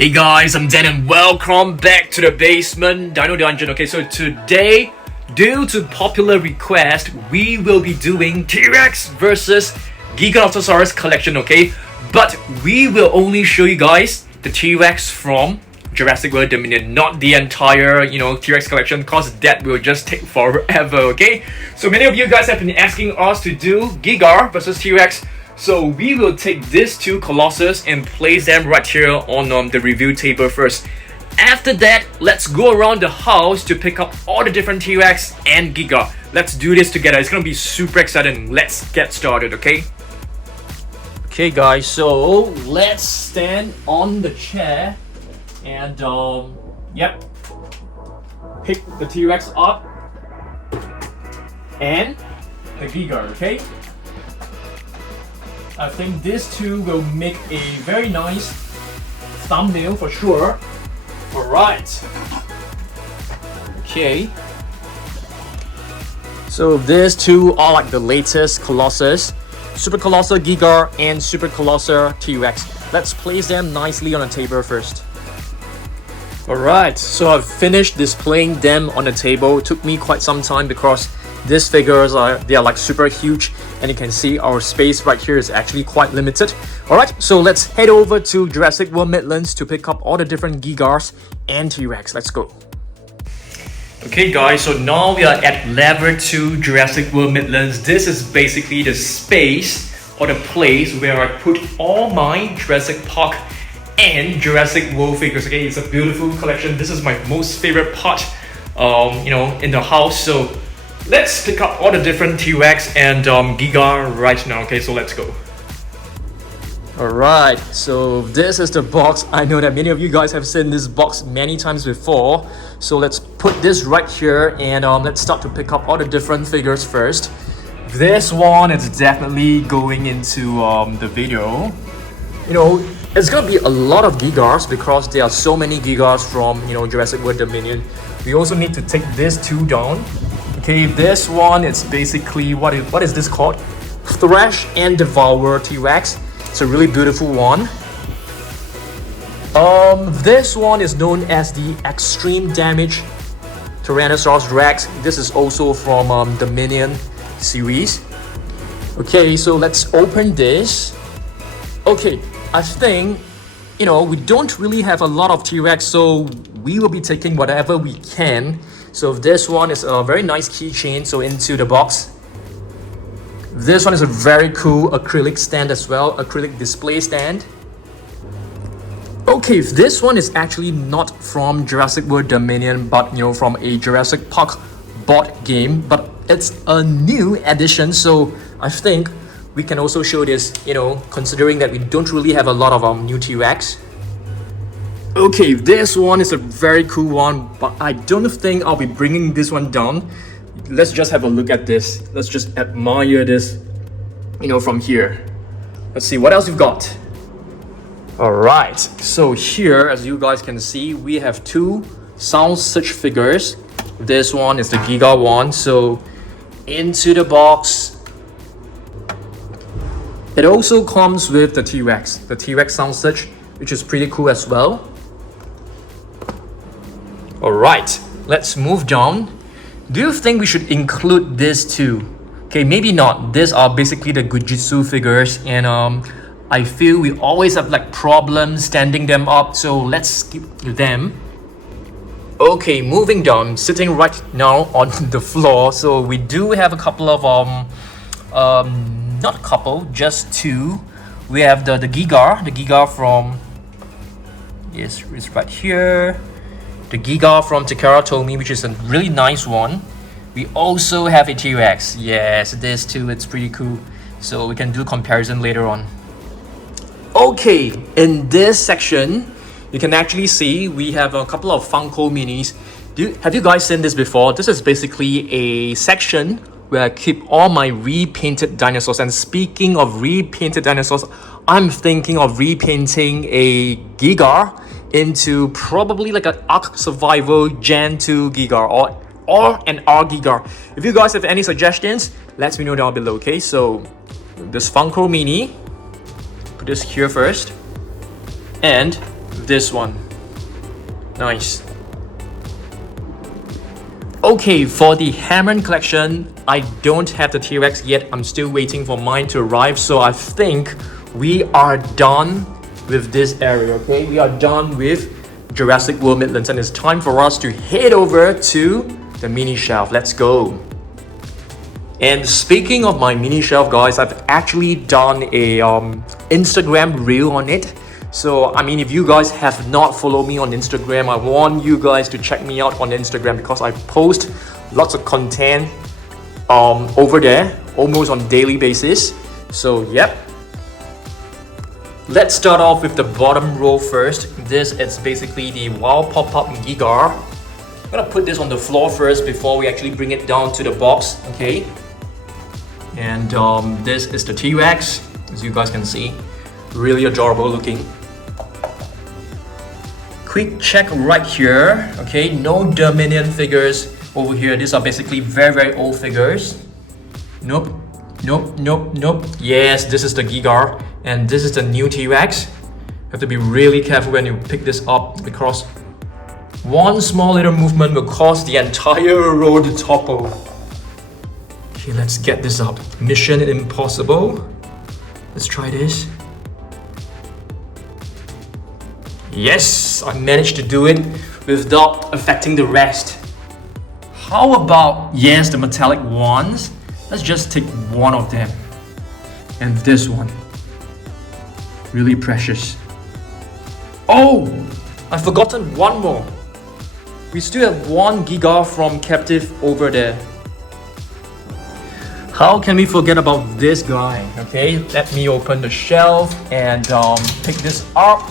Hey guys, I'm Dan and welcome back to the basement Dino Dungeon. Okay, so today, due to popular request, we will be doing T-REX versus Giganotosaurus collection, okay? But we will only show you guys the T-REX from Jurassic World Dominion, not the entire, T-REX collection, cause that will just take forever, okay? So many of you guys have been asking us to do Giga versus T-REX. So we will take these two Colossus and place them right here on the review table first. After that, let's go around the house to pick up all the different T-REX and Giga. Let's do this together. It's gonna be super exciting. Let's get started, okay? Okay guys, so let's stand on the chair and pick the T-REX up and the Giga, okay? I think these two will make a very nice thumbnail for sure. Alright. Okay. So these two are like the latest Colossus. Super Colossal Giga and Super Colossal T-REX. Let's place them nicely on the table first. Alright, so I've finished displaying them on the table. It took me quite some time because these figures are like super huge, and you can see our space right here is actually quite limited. Alright, so let's head over to Jurassic World Midlands to pick up all the different Gigas and T-REX. Let's go. Okay guys, so now we are at level 2 Jurassic World Midlands. This is basically the space or the place where I put all my Jurassic Park and Jurassic World figures. Okay, it's a beautiful collection. This is my most favorite part in the house. So let's pick up all the different T-REX and Giga right now. Okay, so let's go. Alright, so this is the box. I know that many of you guys have seen this box many times before. So let's put this right here and let's start to pick up all the different figures first. This one is definitely going into the video. It's gonna be a lot of Gigas because there are so many Gigas from Jurassic World Dominion. We also need to take these two down. Okay, this one is basically what is this called? Thrash N Devour T-REX. It's a really beautiful one. This one is known as the Extreme Damage Tyrannosaurus Rex. This is also from Dominion series. Okay, so let's open this. Okay, I think we don't really have a lot of T-REX, so we will be taking whatever we can. So this one is a very nice keychain, so into the box. This one is a very cool acrylic stand as well, acrylic display stand. Okay, this one is actually not from Jurassic World Dominion, but from a Jurassic Park board game, but it's a new edition, so I think we can also show this, considering that we don't really have a lot of new T-REX. Okay, this one is a very cool one, but I don't think I'll be bringing this one down. Let's just have a look at this. Let's just admire this, from here. Let's see what else we've got. Alright, so here, as you guys can see, we have two Sound Search figures. This one is the Giga one, so into the box. It also comes with the T-REX, the T-REX Sound Search, which is pretty cool as well. Alright, let's move down. Do you think we should include this too? Okay, maybe not. These are basically the Gujitsu figures, and I feel we always have problems standing them up, so let's skip them. Okay, moving down, sitting right now on the floor. So we do have a couple of not a couple, just two. We have the Giga from, yes, it's right here. The Giga from Takara Tomy, which is a really nice one. We also have a T-REX. Yes, this too, it's pretty cool. So we can do comparison later on. Okay, in this section, you can actually see we have a couple of Funko minis. Have you guys seen this before? This is basically a section where I keep all my repainted dinosaurs. And speaking of repainted dinosaurs, I'm thinking of repainting a Giga into probably like an Ark Survival Gen 2 Giga or an R Giga. If you guys have any suggestions, let me know down below, okay? So this Funko Mini, put this here first. And this one. Nice. Okay, for the Hammer collection, I don't have the T-Rex yet. I'm still waiting for mine to arrive. So I think we are done with this area, okay? We are done with Jurassic World Midlands, and it's time for us to head over to the mini shelf. Let's go. And speaking of my mini shelf, guys, I've actually done a Instagram reel on it. So, I mean, if you guys have not followed me on Instagram, I want you guys to check me out on Instagram because I post lots of content over there, almost on daily basis. So, yep. Let's start off with the bottom row first. This is basically the Wild Pop-Up Giga. I'm gonna put this on the floor first before we actually bring it down to the box, okay? And this is the T-Rex, as you guys can see. Really adorable looking. Quick check right here, okay? No Dominion figures over here. These are basically very, very old figures. Nope, nope, nope, nope. Yes, this is the Giga, and this is the new T-Rex. You have to be really careful when you pick this up because one small little movement will cause the entire row to topple. Okay, let's get this up. Mission impossible. Let's try this. Yes, I managed to do it without affecting the rest. How about, yes, the metallic ones? Let's just take one of them. And this one. Really precious. Oh, I've forgotten one more. We still have one Giga from Captive over there. How can we forget about this guy? Okay, let me open the shelf and pick this up.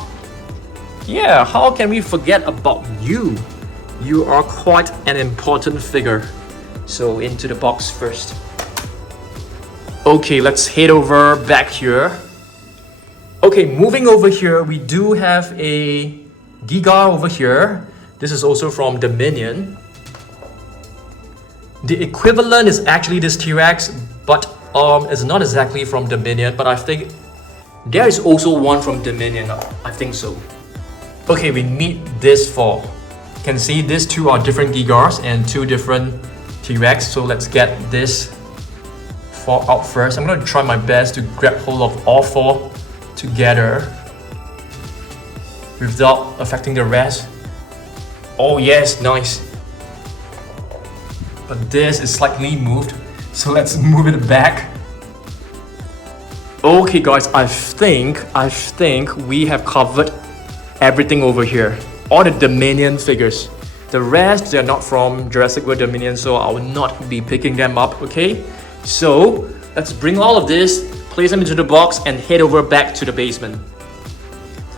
Yeah, how can we forget about you? You are quite an important figure. So into the box first. Okay, let's head over back here. Okay, moving over here, we do have a Giga over here. This is also from Dominion. The equivalent is actually this T-Rex, but it's not exactly from Dominion, but I think there is also one from Dominion. I think so. Okay, we need this four. You can see these two are different Gigas and two different T-Rex. So let's get this four out first. I'm going to try my best to grab hold of all four together without affecting the rest. Oh yes, nice. But this is slightly moved. So let's move it back. Okay guys, I think we have covered everything over here. All the Dominion figures. The rest, they're not from Jurassic World Dominion, so I will not be picking them up, okay? So, let's bring all of this, place them into the box, and head over back to the basement.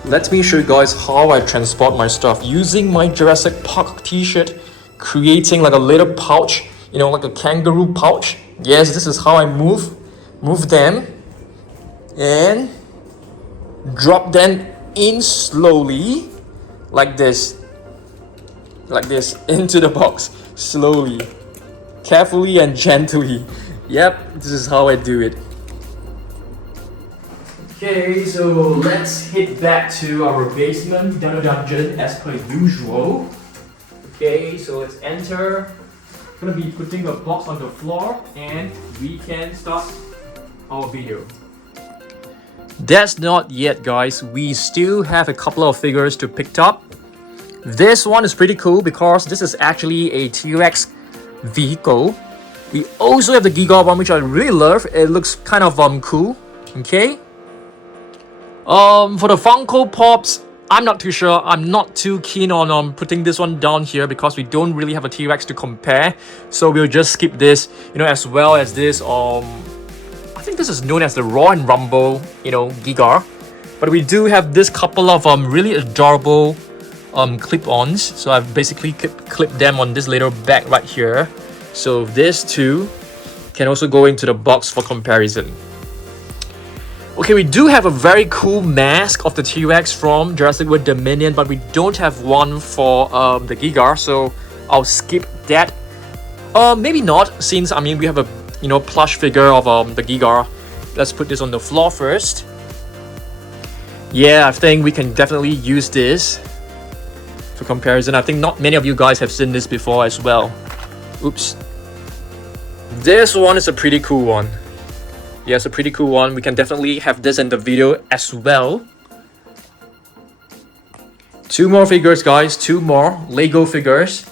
Let me show you guys how I transport my stuff. Using my Jurassic Park t-shirt, creating like a little pouch, you know, like a kangaroo pouch. Yes, this is how I move them, and drop them in slowly like this into the box, slowly, carefully and gently. Yep, this is how I do it. Okay, so let's head back to our basement dino dungeon as per usual. Okay, so let's enter. I'm gonna be putting the box on the floor and we can start our video. That's not yet, guys. We still have a couple of figures to pick up. This one is pretty cool because this is actually a T-Rex vehicle. We also have the Giga one, which I really love. It looks kind of cool. Okay. For the Funko Pops, I'm not too sure. I'm not too keen on putting this one down here because we don't really have a T-Rex to compare. So we'll just skip this, you know, as well as this I think this is known as the Roar and Rumble, you know, Giga. But we do have this couple of really adorable clip-ons. So I've basically clipped them on this little bag right here. So this too can also go into the box for comparison. Okay, we do have a very cool mask of the T-Rex from Jurassic World Dominion, but we don't have one for the Giga, so I'll skip that. Maybe not, since I mean we have a plush figure of the Giga. Let's put this on the floor first. Yeah, I think we can definitely use this for comparison. I think not many of you guys have seen this before as well. Oops. This one is a pretty cool one. Yeah, it's a pretty cool one. We can definitely have this in the video as well. 2 more figures, guys. 2 more Lego figures.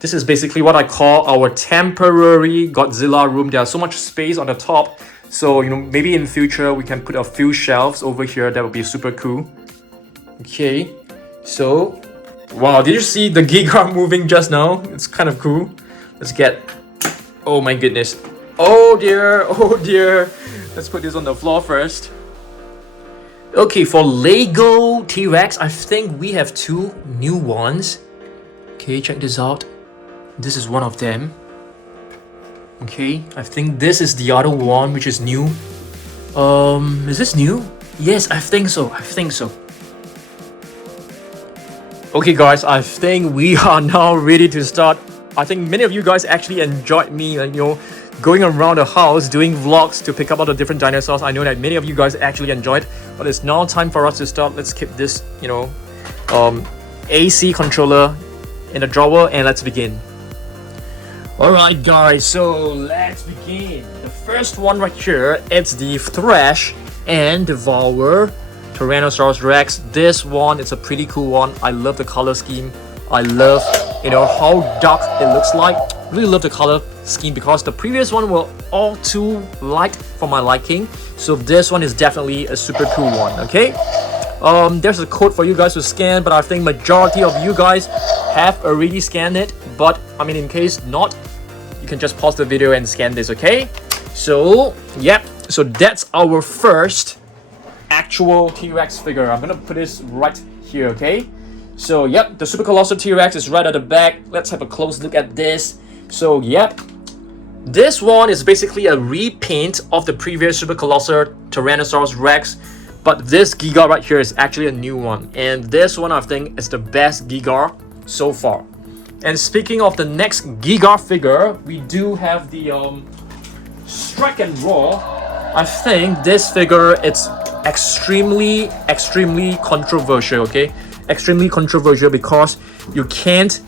This is basically what I call our temporary Godzilla room. There's so much space on the top. So, you know, maybe in future we can put a few shelves over here. That would be super cool. Okay. So, wow, did you see the Giga moving just now? It's kind of cool. Let's get... Oh my goodness. Oh dear. Oh dear. Let's put this on the floor first. Okay, for Lego T-Rex, I think we have 2 new ones. Okay, check this out. This is one of them. Okay, I think this is the other one, which is new. Is this new? Yes, I think so. I think so. Okay, guys, I think we are now ready to start. I think many of you guys actually enjoyed me, going around the house doing vlogs to pick up all the different dinosaurs. I know that many of you guys actually enjoyed, but it's now time for us to start. Let's keep this, AC controller in the drawer and let's begin. Alright guys, so let's begin. The first one right here, it's the Thrash N Devour Tyrannosaurus Rex. This one, it's a pretty cool one. I love the color scheme. I love, how dark it looks like. Really love the color scheme because the previous one were all too light for my liking. So this one is definitely a super cool one, okay? There's a code for you guys to scan, but I think majority of you guys have already scanned it. But, in case not, you can just pause the video and scan this, okay? So, yep. So that's our first actual T-Rex figure. I'm gonna put this right here, okay? So, yep, the Super Colossal T-Rex is right at the back. Let's have a close look at this. So, yep. This one is basically a repaint of the previous Super Colossal Tyrannosaurus Rex. But this Giga right here is actually a new one. And this one, I think, is the best Giga so far. And speaking of the next Giga figure, we do have the Strike N Roar. I think this figure, it's extremely controversial, okay? Extremely controversial because you can't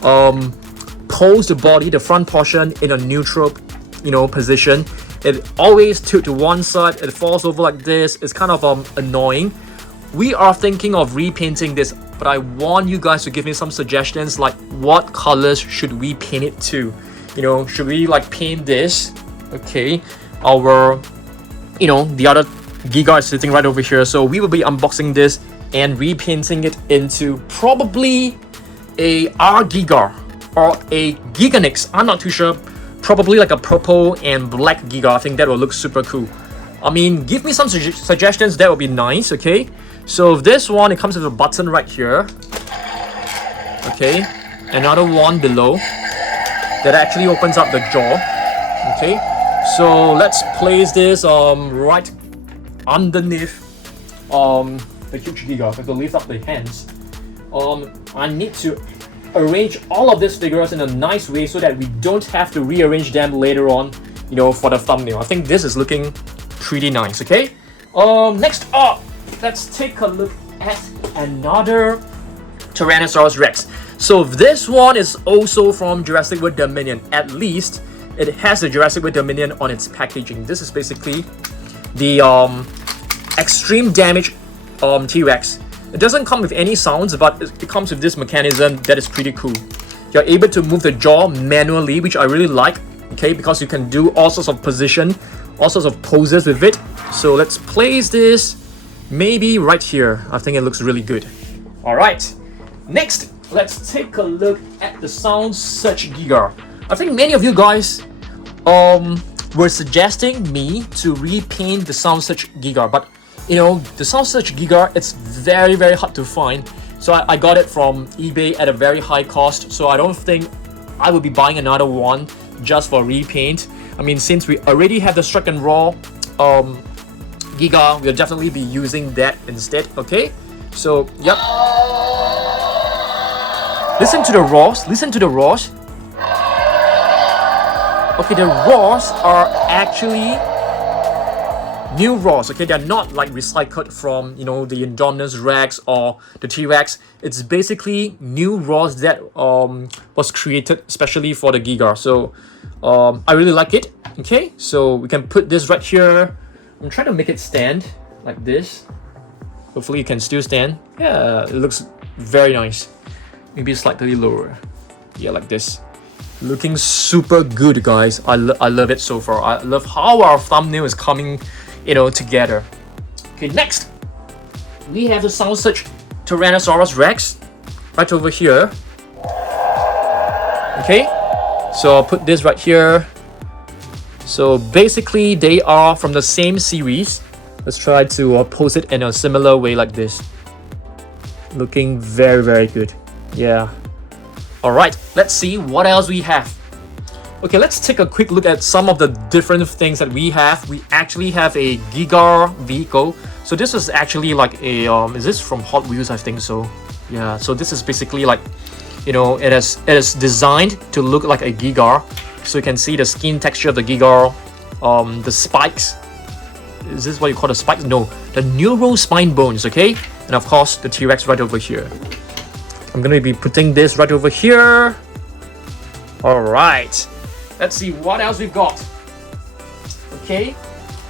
pose the body, the front portion, in a neutral, position. It always tilts to one side, it falls over like this. It's kind of annoying. We are thinking of repainting this, but I want you guys to give me some suggestions, like what colors should we paint it to? Should we paint this? Okay, our, the other Giga is sitting right over here, so we will be unboxing this and repainting it into probably a R Giga or a Giganix. I'm not too sure. Probably like a purple and black Giga. I think that will look super cool. Give me some suggestions. That would be nice, okay? So this one, it comes with a button right here. Okay, another one below that actually opens up the jaw. Okay, so let's place this right underneath the huge Giga. I have to lift up the hands. I need to arrange all of these figures in a nice way so that we don't have to rearrange them later on, for the thumbnail. I think this is looking pretty nice, okay? Next up, let's take a look at another Tyrannosaurus Rex. So this one is also from Jurassic World Dominion. At least it has the Jurassic World Dominion on its packaging. This is basically the extreme damage T-Rex. It doesn't come with any sounds, but it comes with this mechanism that is pretty cool. You're able to move the jaw manually, which I really like, okay, because you can do all sorts of position, all sorts of poses with it. So let's place this maybe right here. I think it looks really good. Alright, next, let's take a look at the Sound Search Giga. I think many of you guys were suggesting me to repaint the Sound Search Giga, but the Sound Search Giga, it's very hard to find. So I got it from eBay at a very high cost. So I don't think I will be buying another one just for repaint. Since we already have the Strike N Roar Giga, we'll definitely be using that instead, okay? So, yep. Listen to the roars. Listen to the roars. Okay, the roars are actually new raws. Okay, they're not like recycled from, you know, the Indominus Rex or the T-Rex. It's basically new raws that was created especially for the Giga. So I really like it. Okay, so we can put this right here. I'm trying to make it stand like this. Hopefully it can still stand. Yeah, it looks very nice. Maybe slightly lower. Yeah, like this. Looking super good, guys. I love it so far. I love how our thumbnail is coming, you know, together. Okay, next we have the Sound Search Tyrannosaurus Rex right over here. Okay, so I'll put this right here. So basically they are from the same series. Let's try to pose it in a similar way like this. Looking very, very good. Yeah. Alright, let's see what else we have. Okay, let's take a quick look at some of the different things that we have. We actually have a Giga vehicle. So this is actually like a is this from Hot Wheels? I think so. Yeah, so this is basically like, you know, it is designed to look like a Giga. So you can see the skin texture of the Giga, the spikes. Is this what you call the spikes? No, the neural spine bones, okay? And of course the T-Rex right over here. I'm gonna be putting this right over here. Alright. Let's see what else we've got. Okay.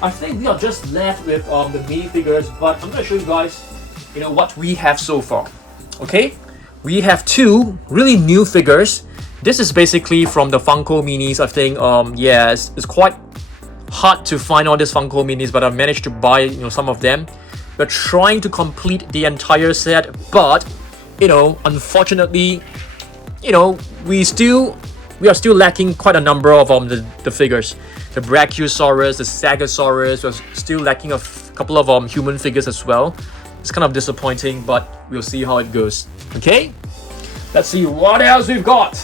I think we are just left with the minifigures, but I'm gonna show you guys, you know, what we have so far. Okay. We have two really new figures. This is basically from the Funko Minis. I think yeah, it's quite hard to find all these Funko Minis, but I managed to buy, you know, some of them. We're trying to complete the entire set, but you know, unfortunately, you know, we are still lacking quite a number of the figures. The Brachiosaurus, the Stegosaurus, we're still lacking a couple of human figures as well. It's kind of disappointing, but we'll see how it goes. Okay, let's see what else we've got.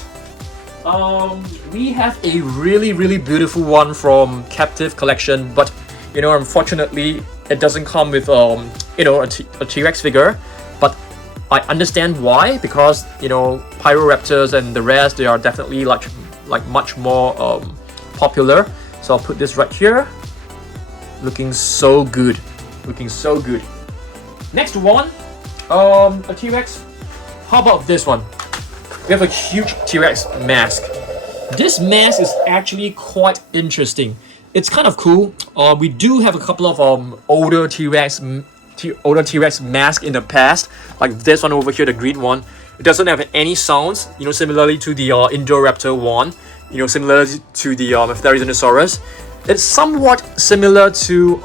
We have a really beautiful one from Captive Collection, but you know, unfortunately, it doesn't come with you know, a T-Rex figure. But I understand why, because you know, Pyroraptors and the rest, they are definitely like much more popular. So I'll put this right here. Looking so good. Looking so good. Next one, a T-Rex. How about this one? We have a huge T-Rex mask. This mask is actually quite interesting. It's kind of cool. We do have a couple of older T-Rex mask in the past, like this one over here, the green one. It doesn't have any sounds, you know, similarly to the Indoraptor one, you know, similar to the Tyrannosaurus. It's somewhat similar to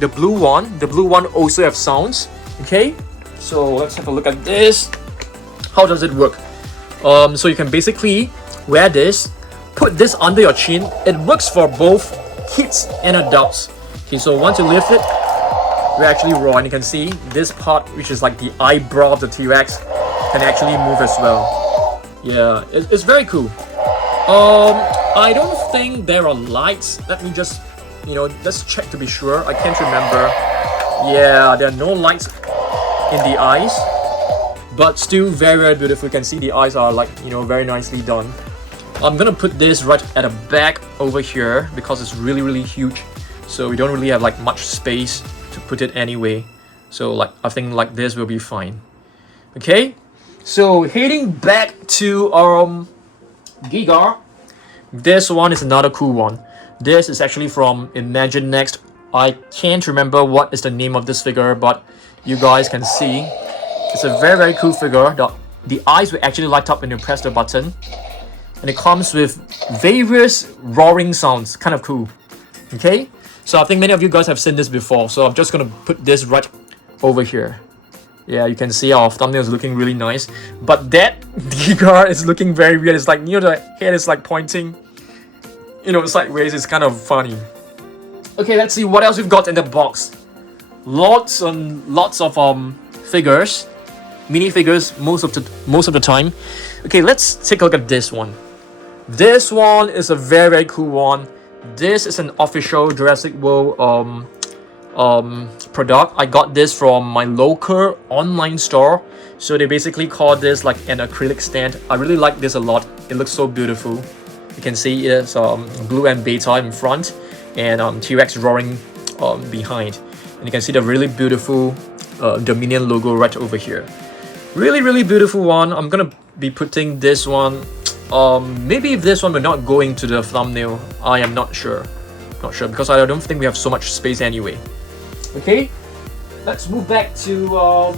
the blue one. The blue one also have sounds. Okay, so let's have a look at this. How does it work? So you can basically wear this, put this under your chin. It works for both kids and adults. Okay, so once you lift it, we actually roar, and you can see this part, which is like the eyebrow of the T-Rex, can actually move as well. Yeah, it's very cool. I don't think there are lights. Let me just, you know, let's check to be sure. I can't remember. Yeah, there are no lights in the eyes, but still very beautiful. You can see the eyes are like, you know, very nicely done. I'm gonna put this right at the back over here because it's really huge, so we don't really have like much space to put it anyway. So like, I think like this will be fine. Okay, so heading back to Giga. This one is another cool one. This is actually from Imagine Next. I can't remember what is the name of this figure, but you guys can see it's a very cool figure. The eyes will actually light up when you press the button, and it comes with various roaring sounds. Kind of cool. Okay, so I think many of you guys have seen this before, so I'm just gonna put this right over here. Yeah, you can see our thumbnail is looking really nice, but that Giga is looking very weird. It's like, you know, the head is like pointing, you know, sideways. It's kind of funny. Okay, let's see what else we've got in the box. Lots and lots of figures, minifigures most of the time. Okay, let's take a look at this one. This one is a very cool one. This is an official Jurassic World product. I got this from my local online store. So they basically call this like an acrylic stand. I really like this a lot. It looks so beautiful. You can see it's blue and beta in front, and T-Rex roaring behind, and you can see the really beautiful Dominion logo right over here. Really beautiful one. I'm gonna be putting this one, maybe if this one will not go into the thumbnail, I am not sure because I don't think we have so much space anyway. Okay, let's move back to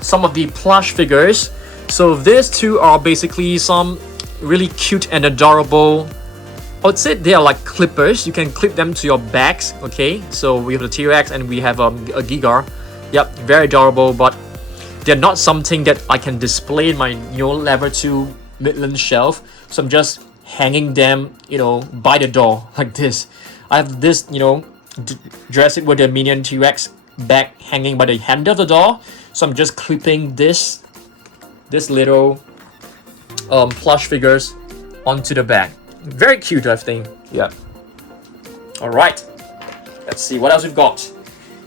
some of the plush figures. So these two are basically some really cute and adorable, I would say they are like clippers. You can clip them to your bags. Okay, so we have the T-Rex and we have a Giga. Yep, very adorable, but they're not something that I can display in my level 2 Midland shelf. So I'm just hanging them, by the door like this. I have this, Jurassic World Dominion T-Rex bag hanging by the handle of the door. So I'm just clipping this little plush figures onto the bag. Very cute, I think. Yeah. All right. Let's see what else we've got.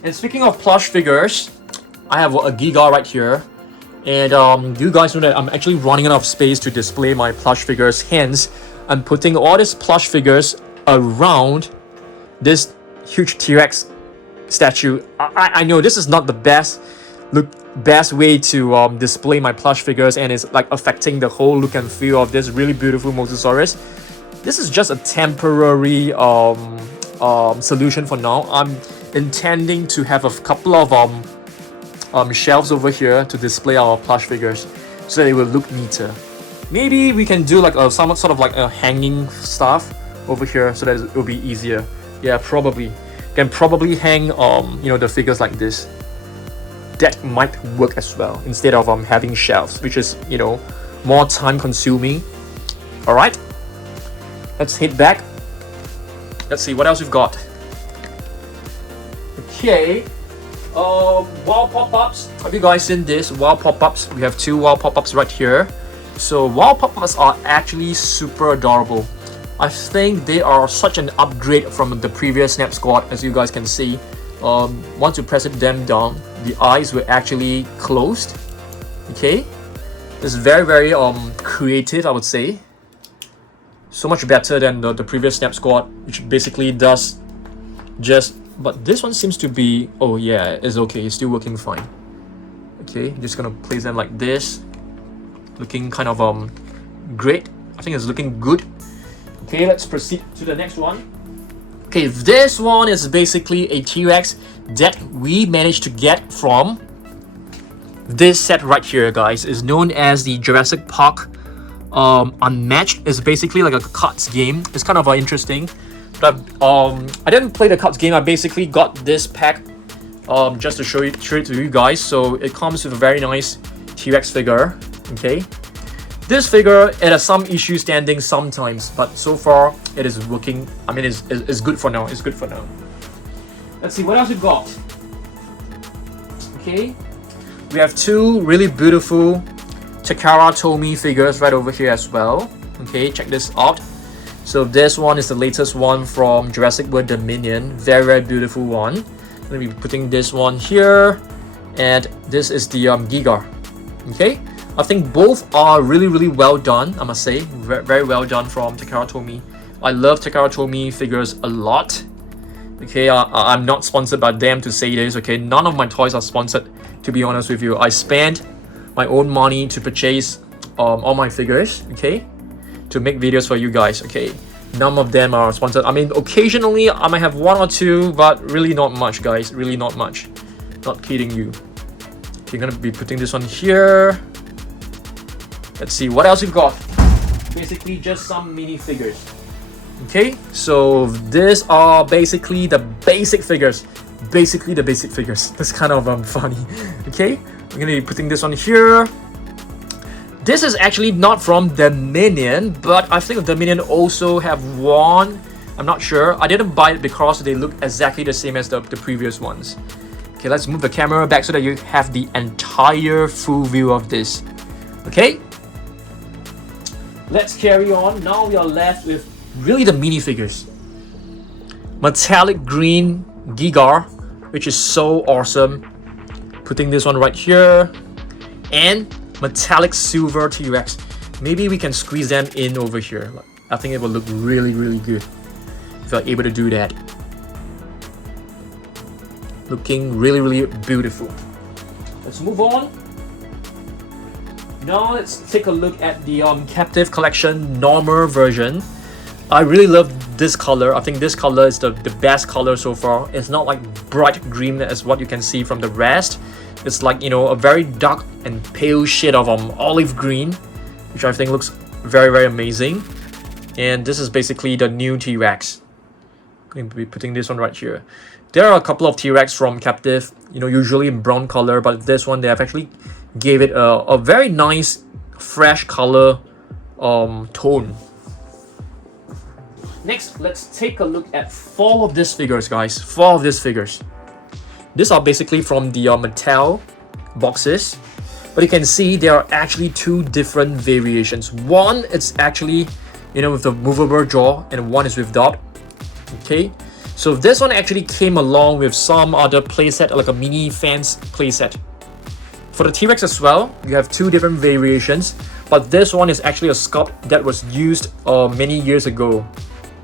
And speaking of plush figures, I have a Giga right here. And you guys know that I'm actually running out of space to display my plush figures. Hence, I'm putting all these plush figures around this huge T-Rex statue. I know this is not the best way to display my plush figures, and it's like affecting the whole look and feel of this really beautiful Mosasaurus. This is just a temporary solution for now. I'm intending to have a couple of shelves over here to display our plush figures so that it will look neater. Maybe we can do like some sort of like a hanging stuff over here so that it will be easier. Yeah, probably. Can probably hang the figures like this. That might work as well instead of having shelves, which is more time consuming. All right, let's head back. Let's see what else we've got. Okay, wall pop-ups. Have you guys seen this? Wall pop-ups. We have 2 wall pop-ups right here. So wall pop-ups are actually super adorable. I think they are such an upgrade from the previous Snap Squad, as you guys can see. Once you press them down, the eyes were actually closed. Okay, it's very creative, I would say. So much better than the previous Snap Squad, which basically does just. But this one seems to be. Oh yeah, it's okay. It's still working fine. Okay, just gonna place them like this, looking kind of great. I think it's looking good. Okay, let's proceed to the next one. Okay, this one is basically a T-Rex that we managed to get from this set right here, guys. Is known as the Jurassic Park Unmatched. It's basically like a cards game. It's kind of interesting. But I didn't play the cards game. I basically got this pack just to show it to you guys. So it comes with a very nice T-Rex figure. Okay. This figure, it has some issues standing sometimes, but so far it is working. I mean, it's good for now. It's good for now. Let's see what else we got. Okay, we have 2 really beautiful Takara Tomy figures right over here as well. Okay, check this out. So this one is the latest one from Jurassic World Dominion. Very beautiful one. I'm gonna be putting this one here, and this is the Giga. Okay. I think both are really well done, I must say. Very well done from Takara Tomy. I love Takara Tomy figures a lot. Okay, I'm not sponsored by them to say this. Okay, none of my toys are sponsored, to be honest with you. I spent my own money to purchase all my figures, okay, to make videos for you guys. Okay, none of them are sponsored. I mean, occasionally I might have 1 or 2, but really not much, guys. Really not much. Not kidding you. Okay, I'm gonna be putting this one here. Let's see what else we've got. Basically just some mini figures. Okay, so these are basically the basic figures. That's kind of funny. Okay, we're gonna be putting this one here. This is actually not from Dominion, but I think Dominion also have one. I'm not sure. I didn't buy it because they look exactly the same as the previous ones. Okay, let's move the camera back so that you have the entire full view of this. Okay, let's carry on. Now we are left with really the minifigures. Metallic green Giga, which is so awesome. Putting this one right here. And metallic silver T-Rex. Maybe we can squeeze them in over here. I think it will look really good if we're able to do that. looking really, really beautiful. Let's move on. Now let's take a look at the captive collection normal version. I really love this color. I think this color is the best color so far. It's not like bright green as what you can see from the rest. It's like, you know, a very dark and pale shade of olive green, which I think looks very, very amazing. And this is basically the new T-Rex. I'm going to be putting this one right here. There are a couple of T-Rex from captive, you know, usually in brown color, but this one they have actually gave it a very nice fresh color tone. Next, let's take a look at 4 of these figures, guys. 4 of these figures. These are basically from the Mattel boxes, but you can see there are actually 2 different variations. One it's actually, you know, with the movable jaw, and one is without. Okay, so this one actually came along with some other playset, like a mini fans playset. For the T-Rex as well, you have 2 different variations, but this one is actually a sculpt that was used many years ago,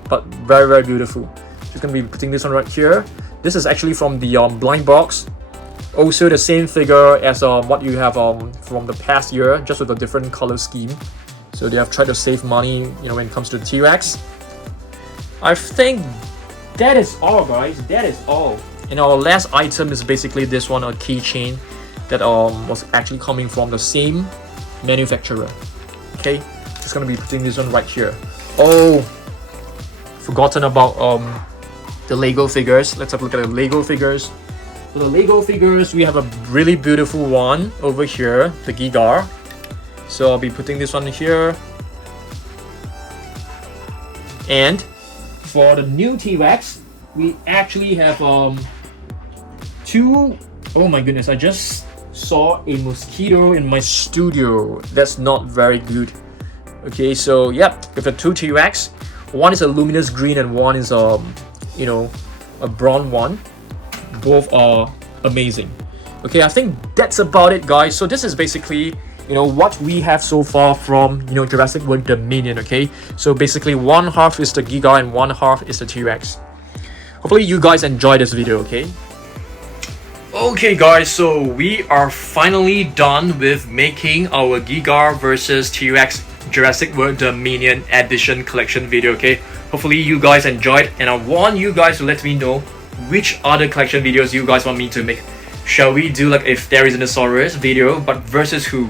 but very, very beautiful. Just gonna be putting this one right here. This is actually from the blind box. Also the same figure as what you have from the past year, just with a different color scheme. So they have tried to save money, you know, when it comes to the T-Rex. I think that is all, guys. That is all. And our last item is basically this one, a keychain that was actually coming from the same manufacturer. Okay, just gonna be putting this one right here. Oh, forgotten about the Lego figures. Let's have a look at the Lego figures. For the Lego figures, we have a really beautiful one over here, the Giga. So I'll be putting this one here. And for the new T-Rex, we actually have 2. Oh my goodness, I just saw a mosquito in my studio. That's not very good. Okay, so yep, with the 2 T-Rex, one is a luminous green and one is you know, a brown one. Both are amazing. Okay, I think that's about it, guys. So this is basically, you know, what we have so far from, you know, Jurassic World Dominion. Okay, so basically one half is the Giga and one half is the T-Rex. Hopefully you guys enjoyed this video. Okay guys, so we are finally done with making our Giga versus T-Rex Jurassic World Dominion Edition collection video. Okay, hopefully you guys enjoyed, and I want you guys to let me know which other collection videos you guys want me to make. Shall we do like a Tyrannosaurus video, but versus who?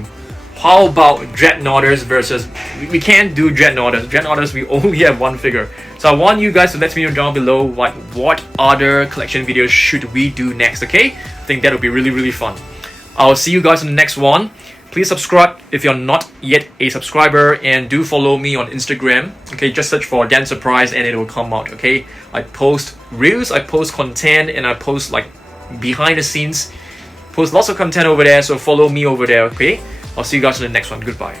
How about Dreadnoughters versus... We can't do Dreadnoughters. Dreadnoughters, we only have 1 figure. So I want you guys to let me know down below what other collection videos should we do next, okay? I think that would be really, really fun. I'll see you guys in the next one. Please subscribe if you're not yet a subscriber, and do follow me on Instagram. Okay, just search for Dan Surprise and it will come out, okay? I post reels, I post content, and I post like behind the scenes. Post lots of content over there, so follow me over there, okay? I'll see you guys in the next one. Goodbye.